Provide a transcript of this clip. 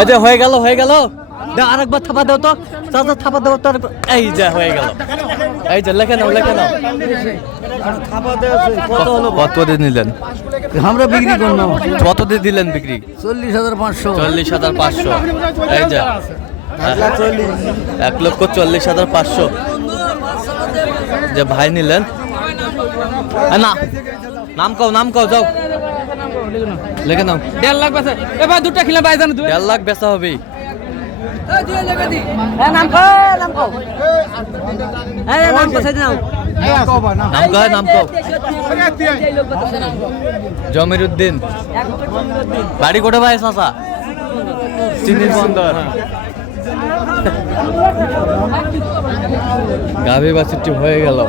এই যে হয়ে গেল দাও আরেকবার থাপা দাও তো চাচা থাপা দাও তো এই যে হয়ে গেল এই যে লেখে নাও কত দিয়ে নিলেন আমরা বিক্রি করলাম কত দিয়ে দিলেন বিক্রি 40,500 40,500 এই যে 1,40,500 যে ভাই নিলেন না নাম কও যাও লেখে নাও 1.5 লাখ বেচা এবার দুটো খেলে বাইজান 1.5 লাখ বেচা হবে নাম কও জমির উদ্দিন বাড়ি কোটে ভাই চাচা চিনির বন্দর গাভী বাছুরটি হয়ে গেল